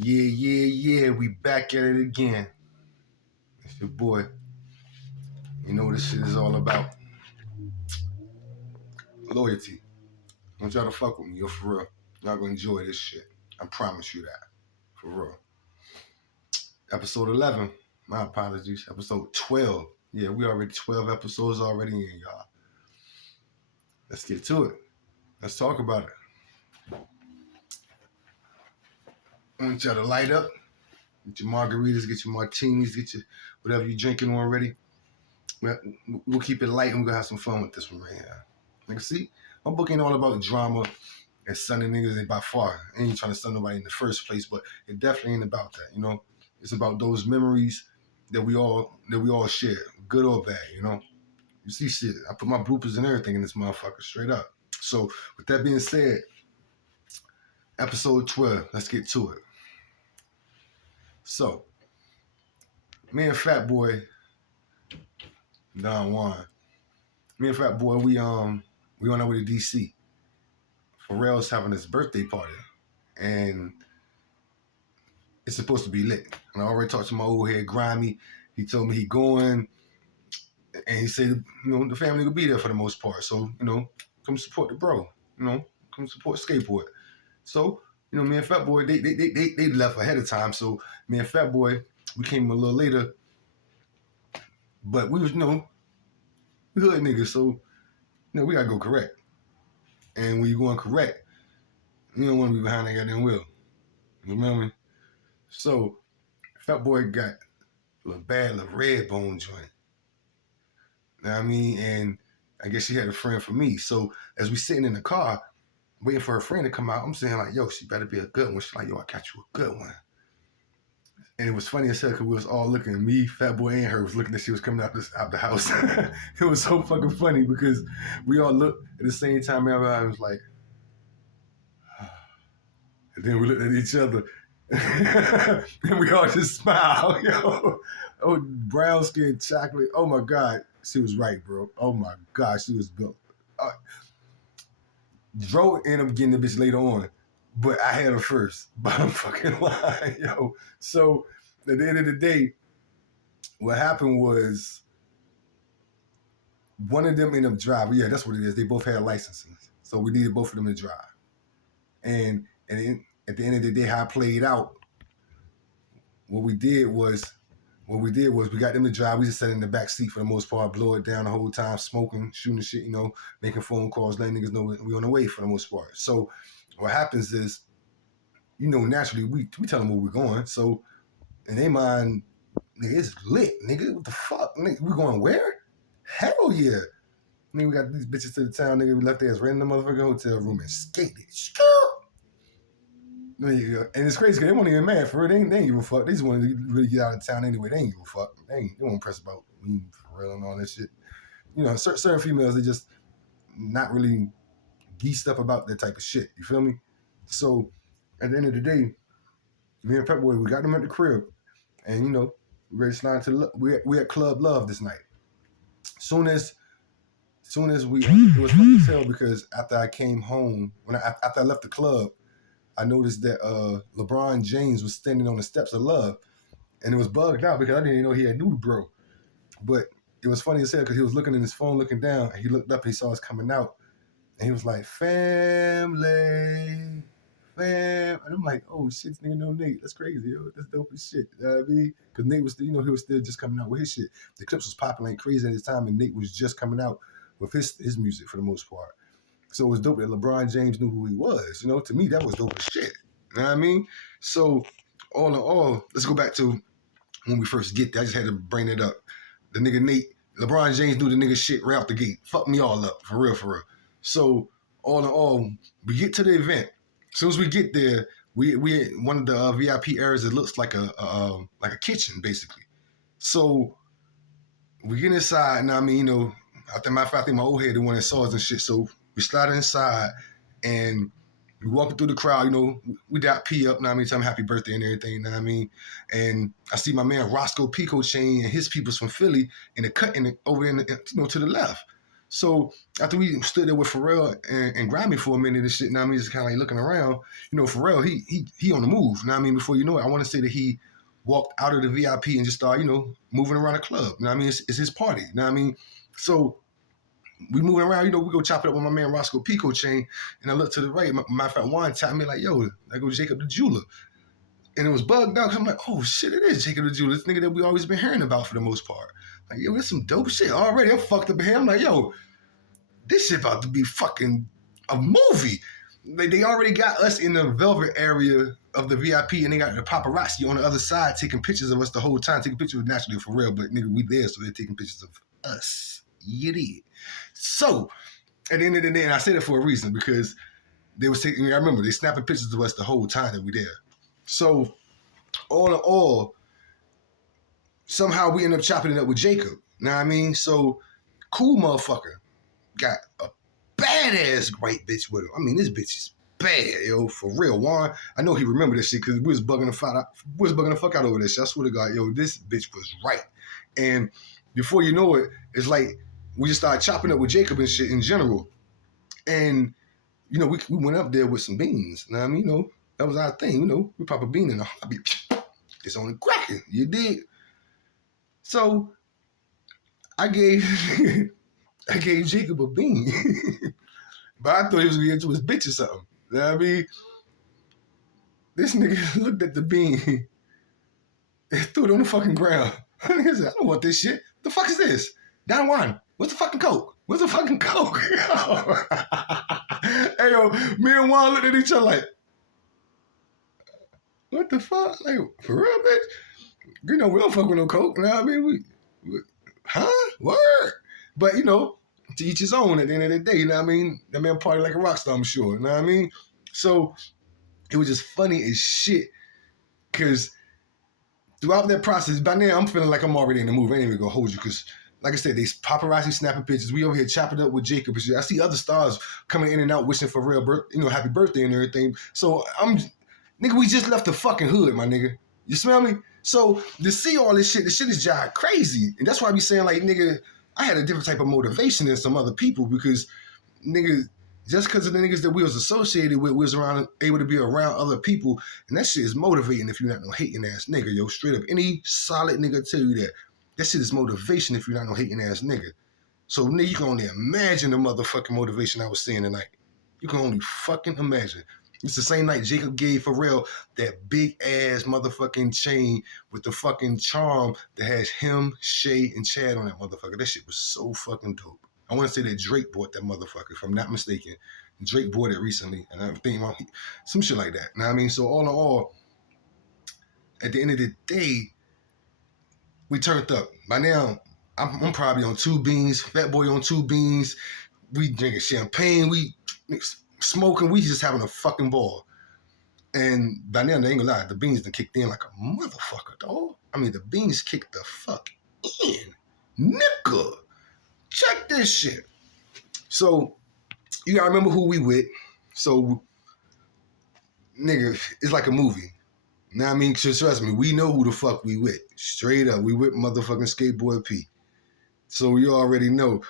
Yeah, we back at it again. It's your boy. You know what this shit is all about. Loyalty. I want y'all to fuck with me, yo, for real. Y'all gonna enjoy this shit. I promise you that. For real. Episode 11. My apologies. Episode 12. Yeah, we already 12 episodes already in, y'all. Let's get to it. Let's talk about it. I want y'all to light up. Get your margaritas, get your martinis, get your whatever you're drinking already. We'll keep it light and we're gonna have some fun with this one right here. Like, see, my book ain't all about drama and sunning niggas ain't by far. I ain't trying to stun nobody in the first place, but it definitely ain't about that, you know? It's about those memories that we all share, good or bad, you know? You see shit. I put my bloopers and everything in this motherfucker, straight up. So with that being said, episode 12, let's get to it. So, me and Fat Boy, Don Juan, me and Fat Boy, we on our way to DC. Pharrell's having his birthday party, and it's supposed to be lit. And I already talked to my old head Grimy. He told me he going, and he said, you know, the family will be there for the most part. So, you know, come support the bro. You know, come support Skateboard. So, you know, me and Fat Boy, they left ahead of time. So me and Fat Boy, we came a little later, but we was, you know, we hood niggas, so you know, we gotta go correct. And when you're going correct, you don't want to be behind that goddamn wheel. You remember me? So, Fat Boy got a little bad little red bone joint. You know what I mean? And I guess she had a friend for me. So, as we sitting in the car, waiting for her friend to come out, I'm saying like, yo, she better be a good one. She's like, yo, I got you a good one. And it was funny as hell because we was all looking. Me, Fat Boy, and her was looking as she was coming out the house. It was so fucking funny because we all looked at the same time. Everybody was like, and then we looked at each other. And we all just smiled. Yo, oh, brown skin chocolate. Oh my God. She was right, bro. Oh my God, she was built. Dro ended up getting the bitch later on, but I had her first. Bottom fucking line, yo. So at the end of the day, what happened was one of them ended up driving. Yeah, that's what it is. They both had licenses, so we needed both of them to drive. And at the end of the day, how it played out, what we did was we got them to drive. We just sat in the back seat for the most part, blow it down the whole time, smoking, shooting shit, you know, making phone calls, letting niggas know we on the way for the most part. So what happens is, you know, naturally we tell them where we're going. So in their mind, nigga, it's lit, nigga. What the fuck? Nigga, we going where? Hell yeah. Nigga, we got these bitches to the town, nigga. We left there as right in the motherfucking hotel room and skated. And it's crazy because they weren't even mad for real. They ain't give a fuck. They just wanted to really get out of town anyway. They ain't give a fuck. They won't press about me for real and all that shit. You know, certain females, they just not really geesed up about that type of shit. You feel me? So at the end of the day, me and Pep Boy, we got them at the crib, and you know, we ready to slide to we at Club Love this night. Soon as we, it was funny as hell because after I came home, after I left the club, I noticed that LeBron James was standing on the steps of Love, and it was bugged out because I didn't even know he had new bro. But it was funny as hell because he was looking in his phone, looking down, and he looked up and he saw us coming out, and he was like, "Family, fam," and I'm like, "Oh shit, this nigga know Nate. That's crazy, yo. That's dope as shit." You know what I mean? Because Nate was, he was still just coming out with his shit. The Clips was popping like crazy at his time, and Nate was just coming out with his music for the most part. So it was dope that LeBron James knew who he was. You know, to me, that was dope as shit. You know what I mean? So, all in all, let's go back to when we first get there. I just had to bring it up. The nigga Nate, LeBron James knew the nigga shit right out the gate. Fucked me all up, for real, for real. So, all in all, we get to the event. As soon as we get there, we one of the VIP areas that looks like a kitchen, basically. So, we get inside, and I mean, you know, I think my old head the one that saw us and shit. So we slide inside and we walking through the crowd, you know, we got P up, you know what I mean, tell him happy birthday and everything, you know what I mean? And I see my man Roscoe Pico Chain and his people's from Philly in the cut over in the, you know, to the left. So after we stood there with Pharrell and Grammy for a minute and shit, now I mean, just kind of like looking around, Pharrell, he on the move. Now I mean, before you know it, I want to say that he walked out of the VIP and just started, moving around the club. Now I mean, it's his party. Now I mean, so we moving around, we go chop it up with my man Roscoe Pico Chain, and I look to the right. Matter of fact, Juan tapped me like, yo, I go Jacob the Jeweler. And it was bugged out because I'm like, oh shit, it is Jacob the Jeweler, this nigga that we always been hearing about for the most part. Like, yo, there's some dope shit already. I'm fucked up in here. I'm like, yo, this shit about to be fucking a movie. They already got us in the velvet area of the VIP, and they got the paparazzi on the other side taking pictures of us the whole time. Taking pictures naturally for real, but nigga, we there, so they're taking pictures of us. You did. So, at the end of the day, and I say that for a reason, because they was taking, I remember, they snapping pictures of us the whole time that we there. So, all in all, somehow we end up chopping it up with Jacob. Know what I mean? So, cool motherfucker got a badass white bitch with him. I mean, this bitch is bad, yo, for real. Juan, I know he remember this shit because we was bugging the fuck out over this shit. I swear to God, yo, this bitch was right. And before you know it, it's like we just started chopping up with Jacob and shit in general. And, we went up there with some beans. Now, I mean, that was our thing. We pop a bean in a hobby. It's on the cracking. You dig? So I gave Jacob a bean. But I thought he was gonna get into his bitch or something. You know what I mean? This nigga looked at the bean and threw it on the fucking ground. He said, I don't want this shit. The fuck is this? Don Juan, what's the fucking Coke? What's the fucking Coke? Hey, yo, me and Juan looked at each other like, what the fuck? Like, for real, bitch? We don't fuck with no Coke. You know what I mean? We huh? Word? But, to each his own at the end of the day, you know what I mean? That man party like a rock star, I'm sure, you know what I mean? So it was just funny as shit because throughout that process, by now I'm feeling like I'm already in the movie. I ain't even gonna hold you because, like I said, they paparazzi snapping pictures. We over here chopping up with Jacob. I see other stars coming in and out wishing for real, happy birthday and everything. So nigga, we just left the fucking hood, my nigga. You smell me? So to see all this shit, the shit is jive crazy. And that's why I be saying, like, nigga, I had a different type of motivation than some other people because, nigga, just because of the niggas that we was associated with, we was able to be around other people, and that shit is motivating if you're not no hating ass nigga, yo. Straight up, any solid nigga tell you that. That shit is motivation if you're not no hating ass nigga. So, nigga, you can only imagine the motherfucking motivation I was seeing tonight. You can only fucking imagine. It's the same night Jacob gave Pharrell that big ass motherfucking chain with the fucking charm that has him, Shay, and Chad on that motherfucker. That shit was so fucking dope. I want to say that Drake bought that motherfucker, if I'm not mistaken. Drake bought it recently, and I'm thinking about some shit like that. Know what I mean? So all in all, at the end of the day, we turned up. By now, I'm probably on 2 beans, Fat Boy on 2 beans. We drinking champagne, we smoking, we just having a fucking ball. And by now, they ain't gonna lie, the beans done kicked in like a motherfucker, dog. I mean, the beans kicked the fuck in. Nigga, check this shit. So, you gotta remember who we with. So, nigga, it's like a movie. Now, I mean, trust me, we know who the fuck we with. Straight up, we with motherfucking Skateboard P. So, you already know.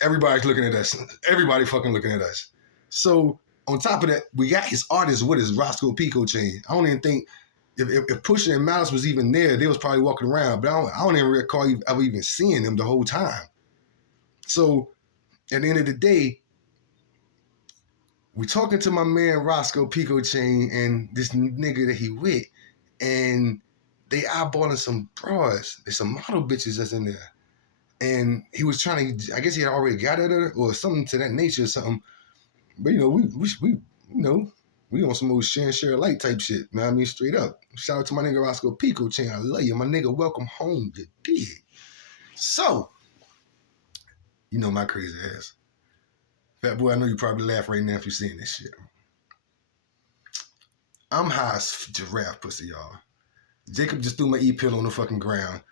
Everybody's looking at us. Everybody fucking looking at us. So, on top of that, we got his artist with his Roscoe Pico chain. I don't even think if Pusha and Malice was even there, they was probably walking around. But I don't even recall ever even seeing them the whole time. So, at the end of the day, we talking to my man Roscoe Pico Chain and this nigga that he with, and they eyeballing some bras. There's some model bitches that's in there. And he was trying to, I guess he had already got at her or something to that nature or something. But, we on some old share alike type shit. You know what I mean? Straight up. Shout out to my nigga Roscoe Pico Chain. I love you. My nigga, welcome home. You dig? So, my crazy ass. Fat Boy, I know you probably laugh right now if you're seeing this shit. I'm high as giraffe pussy, y'all. Jacob just threw my E-pill on the fucking ground.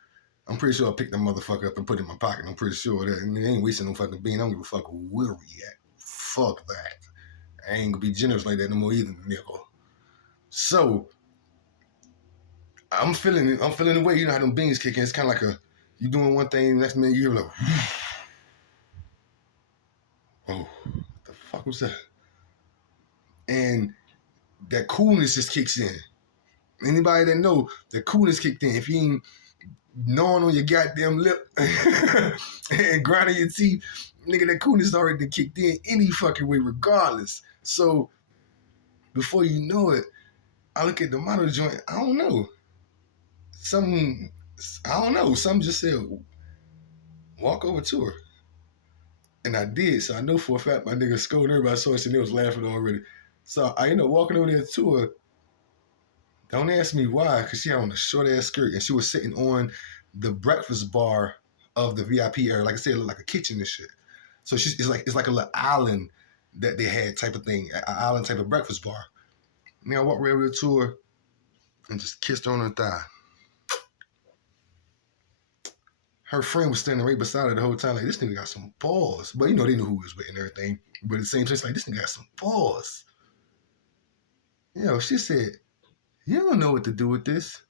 I'm pretty sure I picked that motherfucker up and put it in my pocket. I'm pretty sure that it ain't wasting no fucking bean. I don't give a fuck where we at. Fuck that. I ain't gonna be generous like that no more either, nigga. So, I'm feeling the way, how them beans kicking. It's kind of like you doing one thing, next minute you hear like, What's that? And that coolness just kicks in. Anybody that know, the coolness kicked in. If you ain't gnawing on your goddamn lip and grinding your teeth, nigga, that coolness already kicked in any fucking way, regardless. So before you know it, I look at the model joint. I don't know. Some just said, walk over to her. And I did. So I know for a fact my nigga scolded everybody, so they was laughing already. So I ended up walking over there to her. Don't ask me why, because she had on a short ass skirt and she was sitting on the breakfast bar of the VIP area. Like I said, it looked like a kitchen and shit. So it's like a little island that they had type of thing, an island type of breakfast bar. And then I walked right over to her and just kissed her on her thigh. Her friend was standing right beside her the whole time, like, this nigga got some balls. But you know, they knew who was with and everything. But at the same time, it's like, this nigga got some balls. You know, she said, you don't know what to do with this.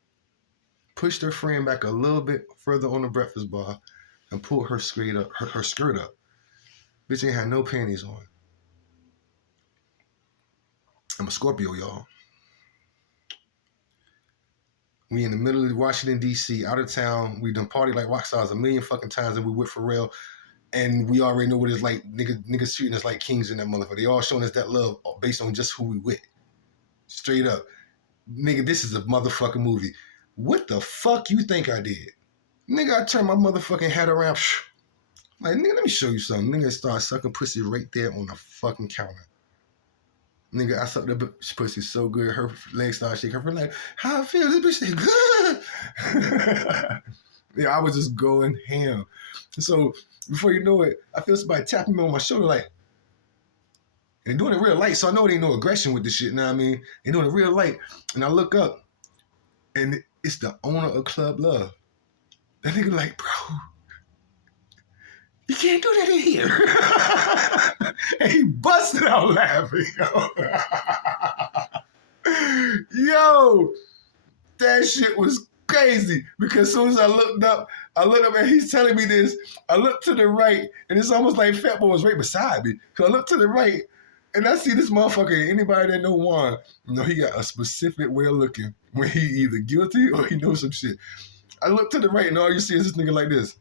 Pushed her friend back a little bit further on the breakfast bar and pulled her skirt up. Her skirt up. Bitch ain't had no panties on. I'm a Scorpio, y'all. We in the middle of Washington, D.C., out of town. We done party like rock stars a million fucking times, and we with Pharrell. And we already know what it's like. Niggas treating us like kings in that motherfucker. They all showing us that love based on just who we with. Straight up. Nigga, this is a motherfucking movie. What the fuck you think I did? Nigga, I turned my motherfucking head around. Like, nigga, let me show you something. Nigga start sucking pussy right there on the fucking counter. Nigga, I sucked that pussy so good, her legs started shaking. Her like, how I feel? This bitch good. Yeah, I was just going ham. So before you know it, I feel somebody tapping me on my shoulder like, and doing it real light, so I know there ain't no aggression with this shit, you know what I mean? And doing it real light. And I look up, and it's the owner of Club Love. That nigga like, bro, you can't do that in here. And he busted out laughing. Yo, that shit was crazy. Because as soon as I looked up and he's telling me this. I looked to the right, and it's almost like Fat Boy was right beside me. Because I looked to the right, and I see this motherfucker. Anybody that know Juan, you know, he got a specific way of looking when he either guilty or he knows some shit. I look to the right, and all you see is this nigga like this.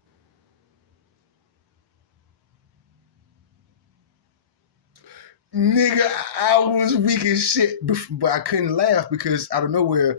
Nigga, I was weak as shit, but I couldn't laugh because out of nowhere,